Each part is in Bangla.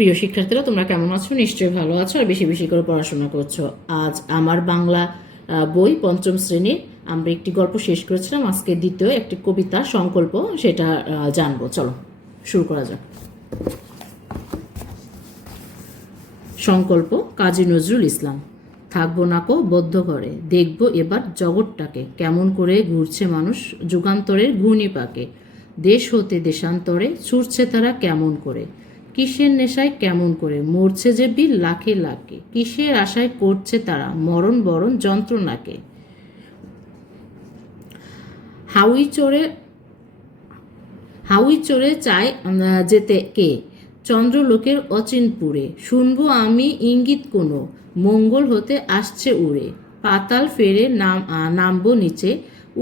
প্রিয় শিক্ষার্থীরা, তোমরা কেমন আছো? নিশ্চয়ই ভালো আছো আর বেশি বেশি করে পড়াশোনা করছ। আজ আমার বাংলা বই পঞ্চম শ্রেণি আমরা একটি গল্প শেষ করেছিলাম। আজকে দ্বিতীয় একটি কবিতা সংকল্প, সেটা জানব। চলো, শুরু করা যাক। সংকল্প, কাজী নজরুল ইসলাম। থাকব নাকো বদ্ধ ঘরে, দেখব এবার জগৎটাকে। কেমন করে ঘুরছে মানুষ যুগান্তরের ঘূর্ণি পাকে দেশ হতে দেশান্তরে ছুটছে তারা কেমন করে। কিসের নেশায় কেমন করে মরছে যে বীর লাখে লাখে? কিসের আশায় করছে তারা? মরণ বরণ যন্ত্রণাকে? হাউই চড়ে হাউই চড়ে চায় যেতে কে? চন্দ্রলোকের অচিনপুরে। শুনব আমি ইঙ্গিত কোনো। মঙ্গল হতে আসছে উড়ে। পাতাল ফেরে নাম নামবো নিচে।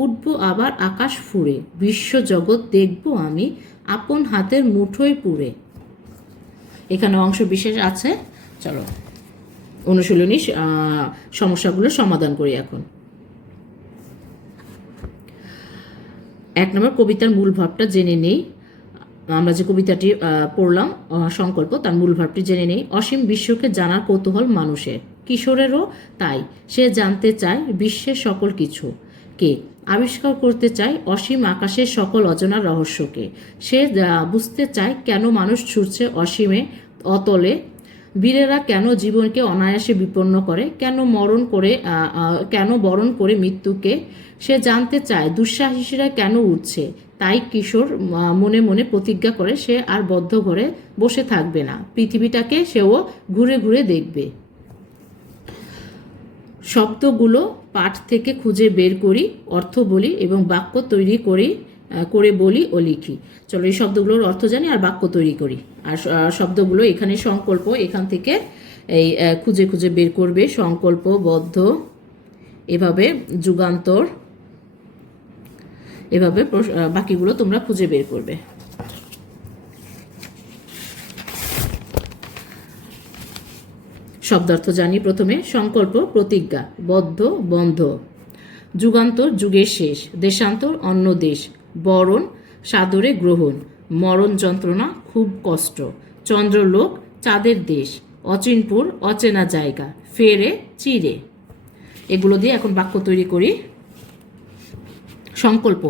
উঠবো আবার আকাশ ফুরে বিশ্বজগৎ দেখব আমি আপন হাতের মুঠোয় পুরে এখানে অংশ বিশেষ আছে। চলো, অনুশীলনী সমস্যাগুলো সমাধান করি এখন। এক নম্বর, কবিতার মূল ভাবটা জেনে নেই। আমরা যে কবিতাটি পড়লাম সংকল্প, তার মূল ভাবটি জেনে নেই। অসীম বিশ্বকে জানার কৌতূহল মানুষের। কিশোরেরও তাই। সে জানতে চায় বিশ্বের সকল কিছু। কে আবিষ্কার করতে চায় অসীম আকাশের সকল অজানা রহস্যকে। সে বুঝতে চায় কেন মানুষ ছুটছে অসীমে অতলে, বীরেরা কেন জীবনকে অনায়াসে বিপন্ন করে, কেন মরণ করে কেন বরণ করে মৃত্যুকে, সে জানতে চায়, দুঃসাহসীরা কেন উঠছে তাই কিশোর মনে মনে প্রতিজ্ঞা করে, সে আর বদ্ধ ঘরে বসে থাকবে না, পৃথিবীটাকে সেও ঘুরে ঘুরে দেখবে। শব্দগুলো পাঠ থেকে খুঁজে বের করি অর্থ বলি এবং বাক্য তৈরি করি করে বলি ও লিখি। চলো এই শব্দগুলোর অর্থ জানি আর বাক্য তৈরি করি। আর শব্দগুলো এখানে সংকল্প, এখান থেকে এই খুঁজে খুঁজে বের করবে। সংকল্প, বদ্ধ, এভাবে যুগান্তর, এভাবে বাকিগুলো তোমরা খুঁজে বের করবে। শব্দার্থ জানি প্রথমে সংকল্প, প্রতিজ্ঞা, বদ্ধ, বন্ধ, যুগান্তর, যুগের শেষ, দেশান্তর, অন্য দেশ বরণ, সাদরে গ্রহণ, মরণ যন্ত্রণা খুব কষ্ট। চন্দ্রলোক, চাঁদের দেশ, অচিনপুর, অচেনা জায়গা, ফেরে, চিরে। এগুলো দিয়ে এখন বাক্য তৈরি করি। সংকল্প,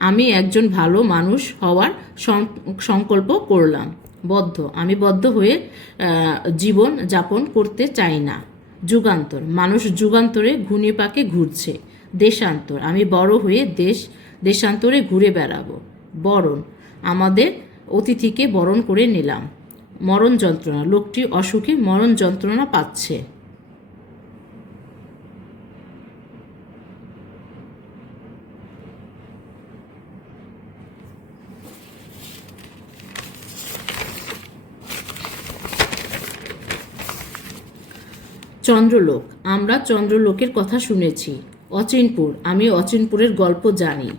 আমি একজন ভালো মানুষ হওয়ার সংকল্প করলাম। বদ্ধ, আমি বদ্ধ হয়ে জীবন যাপন করতে চাই না। যুগান্তর, মানুষ যুগান্তরে ঘুনি পাকে ঘুরছে। দেশান্তর, আমি বড় হয়ে দেশ দেশান্তরে ঘুরে বেড়াবো। বরণ, আমাদের অতিথিকে বরণ করে নিলাম। মরণ যন্ত্রণা, লোকটি অসুখে মরণ যন্ত্রণা পাচ্ছে। চন্দ্রলোক, আমরা চন্দ্রলোকের কথা শুনেছি। অচিনপুর, আমি অচিনপুরের গল্প জানি।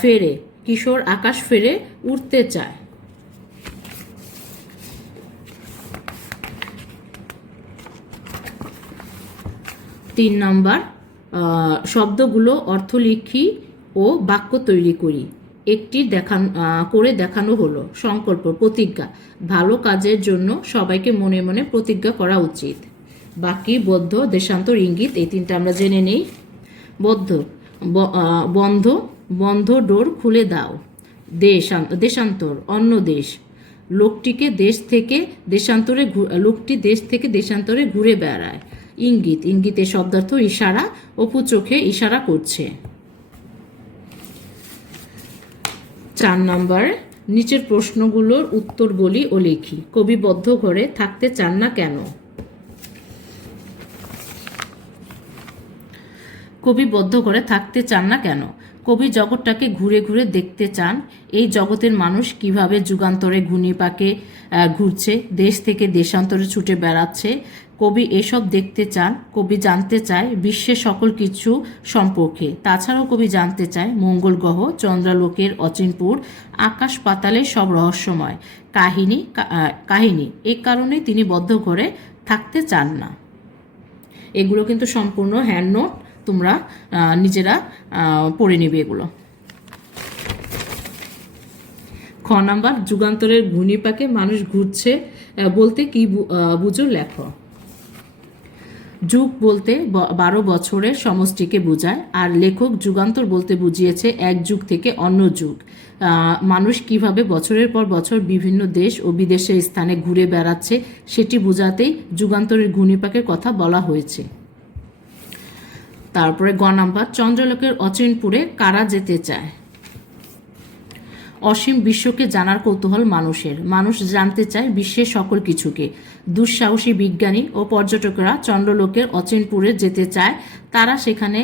ফেরে, কিশোর আকাশ ফেরে উঠতে চায়। তিন নম্বর শব্দগুলো অর্থ লিখি ও বাক্য তৈরি করি। একটি দেখান করে দেখানো হলো, সংকল্প, প্রতিজ্ঞা। ভালো কাজের জন্য সবাইকে মনে মনে প্রতিজ্ঞা করা উচিত। বাকি, বদ্ধ, দেশান্তর ইঙ্গিত, এই তিনটা আমরা জেনে নেই। বদ্ধ বন্ধ বন্ধ ডোর খুলে দাও। দেশান, দেশান্তর, অন্য দেশ। লোকটিকে দেশ থেকে দেশান্তরে লোকটি দেশ থেকে দেশান্তরে ঘুরে বেড়ায়। ইঙ্গিত, ইঙ্গিতের শব্দার্থ ইশারা অপু চোখে ইশারা করছে। চার নম্বর, নিচের প্রশ্নগুলোর উত্তর বলি ও লিখি। কবি বদ্ধ ঘরে থাকতে চান না কেন? কবি বদ্ধ করে থাকতে চান না কেন? কবি জগৎটাকে ঘুরে ঘুরে দেখতে চান, এই জগতের মানুষ কীভাবে যুগান্তরে ঘূর্ণিপাকে ঘুরছে, দেশ থেকে দেশান্তরে ছুটে বেড়াচ্ছে, কবি এসব দেখতে চান, কবি জানতে চায় বিশ্বের সকল কিছু সম্পর্কে। তাছাড়াও কবি জানতে চায় মঙ্গল গ্রহ, চন্দ্রালোকের অচিনপুর, আকাশ পাতালের সব রহস্যময় কাহিনী কাহিনী। এই কারণে তিনি বদ্ধ ঘরে থাকতে চান না। এগুলো কিন্তু সম্পূর্ণ হ্যান্ড নোট তোমরা নিজেরা পড়ে নেবে এগুলো। খ নাম্বার, যুগান্তরের ঘূর্ণিপাকে মানুষ ঘুরছে বলতে কি বুঝো লেখো। যুগ বলতে বারো বছরের সমষ্টিকে বোঝায়, আর লেখক যুগান্তর বলতে বুঝিয়েছে এক যুগ থেকে অন্য যুগ। মানুষ কীভাবে বছরের পর বছর বিভিন্ন দেশ ও বিদেশের স্থানে ঘুরে বেড়াচ্ছে, সেটি বোঝাতেই যুগান্তরের ঘূর্ণিপাকের কথা বলা হয়েছে। তারপরে গ নাম্বার, চন্দ্রলোকের অচিনপুরে কারা যেতে চায়? অসীম বিশ্বকে জানার কৌতূহল মানুষের। মানুষ জানতে চায় বিশ্বের সকল কিছুকে। দুঃসাহসী বিজ্ঞানী ও পর্যটকরা চন্দ্রলোকের অচিনপুরে যেতে চায়। তারা সেখানে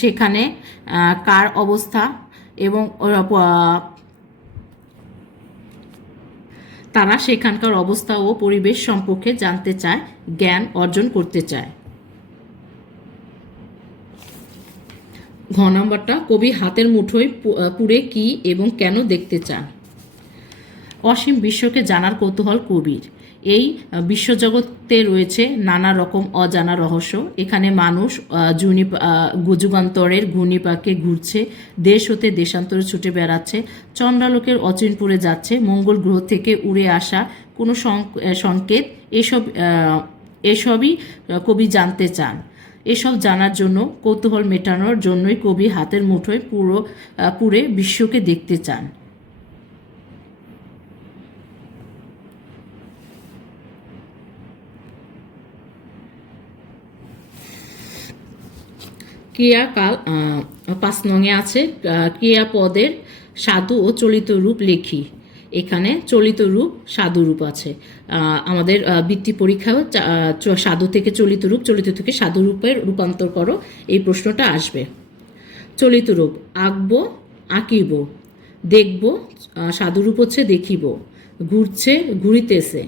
সেখানে কার অবস্থা এবং তারা সেখানকার অবস্থা ও পরিবেশ সম্পর্কে জানতে চায়, জ্ঞান অর্জন করতে চায়। ঘ নম্বরটা, কবি হাতের মুঠোয় পুরে কি এবং কেন দেখতে চান? অসীম বিশ্বকে জানার কৌতূহল কবির। এই বিশ্বজগতে রয়েছে নানা রকম অজানা রহস্য। এখানে মানুষ জুনি যুগান্তরের ঘূর্ণিপাকে ঘুরছে, দেশ হতে দেশান্তরে ছুটে বেড়াচ্ছে, চন্দ্রালোকের অচিনপুরে যাচ্ছে, মঙ্গল গ্রহ থেকে উড়ে আসা কোনো সংকেত, এসব এসবই কবি জানতে চান। এসব জানার জন্য কৌতূহল মেটানোর জন্যই কবি হাতের মুঠোয় পুরো পুরে বিশ্বকে দেখতে চান। ক্রিয়াকাল পাঁচ নঙে আছে আহ, ক্রিয়াপদের সাধু ও চলিত রূপ লেখি। এখানে চলিত রূপ সাধু রূপ আছে। আমাদের বৃত্তি পরীক্ষাও সাধু থেকে চলিত রূপ, চলিত থেকে সাধু রূপের রূপান্তর করো, এই প্রশ্নটা আসবে। চলিত রূপ, আঁকবো, আঁকিব, দেখব সাধুরূপ হচ্ছে দেখিব, ঘুরছে, ঘুরিতেছে,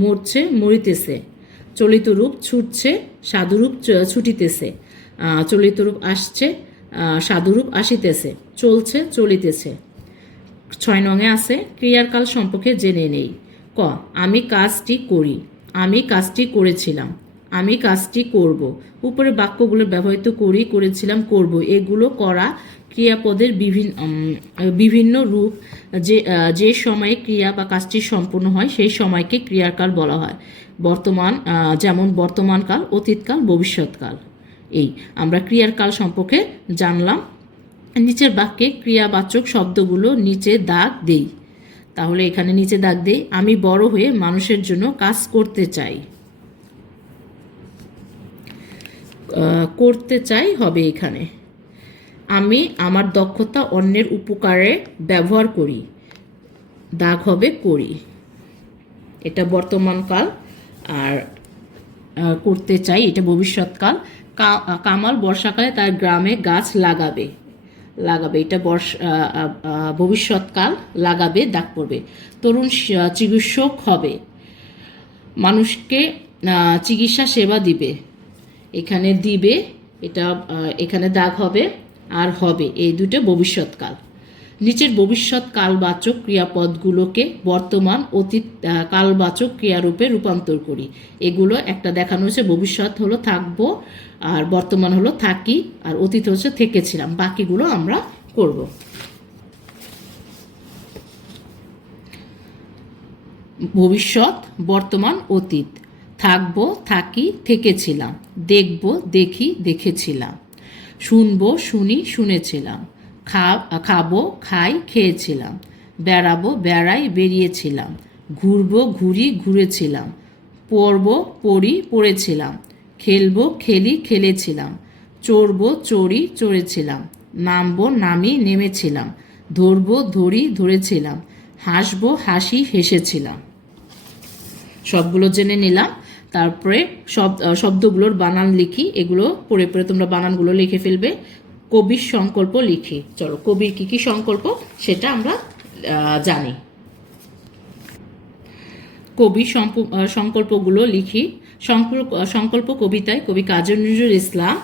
মরছে, মরিতেছে, চলিত রূপ ছুটছে সাধুরূপ ছুটিতেছে চলিত রূপ আসছে সাধুরূপ আসিতেছে, চলছে, চলিতেছে। ছয় নঙে আছে ক্রিয়ার কাল সম্পর্কে জেনে নেই। ক, আমি কাজটি করি। আমি কাজটি করেছিলাম। আমি কাজটি করব। উপরে বাক্যগুলো ব্যবহৃত করি, করেছিলাম, করব। এগুলো করা ক্রিয়াপদের বিভিন্ন বিভিন্ন রূপ। যে যে সময়ে ক্রিয়া বা কাজটি সম্পূর্ণ হয়, সেই সময়কে ক্রিয়াকাল বলা হয়। বর্তমান যেমন বর্তমানকাল, অতীতকাল, ভবিষ্যৎকাল। এই, আমরা ক্রিয়ার কাল সম্পর্কে জানলাম। নিচের বাক্যে ক্রিয়াবাচক শব্দগুলো নিচে দাগ দেই। তাহলে এখানে নিচে দাগ দেই, আমি বড় হয়ে মানুষের জন্য কাজ করতে চাই। করতে চাই হবে এখানে। আমি আমার দক্ষতা অন্যের উপকারে ব্যবহার করি, দাগ হবে করি। এটা বর্তমানকাল আর করতে চাই, এটা ভবিষ্যৎকাল কামাল বর্ষাকালে তার গ্রামে গাছ লাগাবে। লাগাবে, এটা বর্ষ ভবিষ্যৎকাল লাগাবে, দাগ পড়বে। তরুণ চিকিৎসক হবে। মানুষকে চিকিৎসা সেবা দিবে। এখানে দিবে, এটা এখানে দাগ হবে, আর হবে। এই দুটো ভবিষ্যৎকাল। নিচের ভবিষ্যৎ কালবাচক ক্রিয়াপদগুলোকে বর্তমান অতীত কালবাচক ক্রিয়ারূপে রূপান্তর করি। এগুলো একটা দেখানো হয়েছে, ভবিষ্যৎ হলো থাকব আর বর্তমান হলো থাকি আর অতীত হচ্ছে থেকেছিলাম, বাকিগুলো আমরা করব। ভবিষ্যৎ, বর্তমান, অতীত। থাকব, থাকি, থেকেছিলাম। দেখব, দেখি, দেখেছিলাম। শুনব, শুনি, শুনেছিলাম। খা, খাব, খাই, খেয়েছিলাম। বেড়াবো, বেড়াই বেরিয়েছিলাম। ঘুরবো, ঘুরি, ঘুরেছিলাম। পড়ব পড়ি পড়েছিলাম। খেলব, খেলি, খেলেছিলাম। চড়বো, চড়ি, চড়েছিলাম। নামবো, নামি, নেমেছিলাম। ধরবো, ধরি, ধরেছিলাম। হাসবো, হাসি, হেসেছিলাম। সবগুলো জেনে নিলাম। তারপরে শব্দগুলোর বানান লিখি। এগুলো পড়ে পড়ে তোমরা বানানগুলো লিখে ফেলবে। কবির সংকল্প লিখি। চলো, কবির কি কি সংকল্প সেটা আমরা জানি। কবি সংকল্পগুলো লিখি। সংকল্প কবিতায় কবি কাজী নজরুল ইসলাম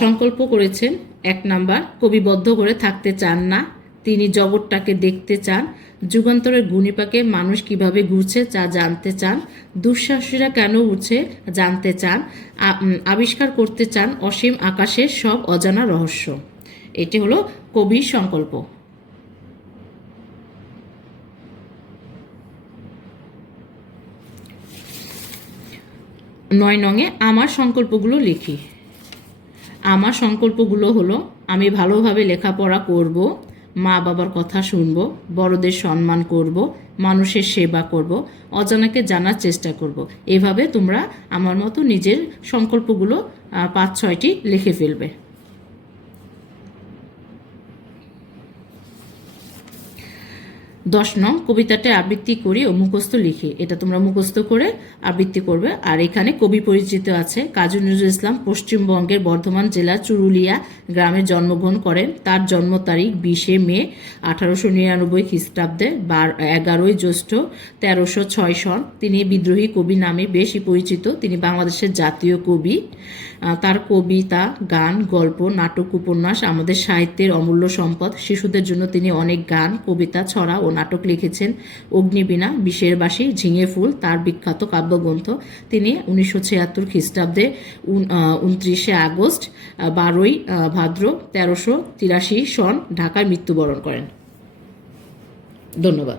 সংকল্প করেছেন এক নাম্বার, কবি বদ্ধ করে থাকতে চান না, তিনি জগৎটাকে দেখতে চান যুগান্তরের গুণিপাকে মানুষ কীভাবে ঘুরছে যা জানতে চান, দুঃসাহসীরা কেন উঠছে জানতে চান আবিষ্কার করতে চান অসীম আকাশের সব অজানা রহস্য। এটি হলো কবির সংকল্প। নয় নঙে আমার সংকল্পগুলো লিখি। আমার সংকল্পগুলো হলো, আমি ভালোভাবে লেখাপড়া করব মা বাবার কথা শুনব, বড়দের সম্মান করব, মানুষের সেবা করব, অজানাকে জানার চেষ্টা করব। এভাবে তোমরা আমার মতো নিজের সংকল্পগুলো পাঁচ ছয়টি লিখে ফেলবে। দশ নং কবিতাটা আবৃত্তি করি ও মুখস্থ লিখি। এটা তোমরা মুখস্থ করে আবৃত্তি করবে। আর এখানে কবি পরিচিত আছে। কাজী নজরুল ইসলাম পশ্চিমবঙ্গের বর্ধমান জেলার চুরুলিয়া গ্রামে জন্মগ্রহণ করেন। তার জন্ম তারিখ বিশে মে আঠারোশো নিরানব্বই খ্রিস্টাব্দে, বার, এগারোই জ্যৈষ্ঠ, তেরোশো ছয় সন। তিনি বিদ্রোহী কবি নামে বেশি পরিচিত। তিনি বাংলাদেশের জাতীয় কবি। তার কবিতা, গান, গল্প, নাটক, উপন্যাস, আমাদের সাহিত্যের অমূল্য সম্পদ। শিশুদের জন্য তিনি অনেক গান, কবিতা, ছড়া ও নাটক লিখেছেন। অগ্নিবীণা বিশের বাসী ঝিঙে ফুল, তার বিখ্যাত কাব্যগ্রন্থ। তিনি উনিশশো ছিয়াত্তর খ্রিস্টাব্দে উনত্রিশে আগস্ট বারোই ভাদ্র, তেরোশো তিরাশি সন ঢাকায় মৃত্যুবরণ করেন। ধন্যবাদ।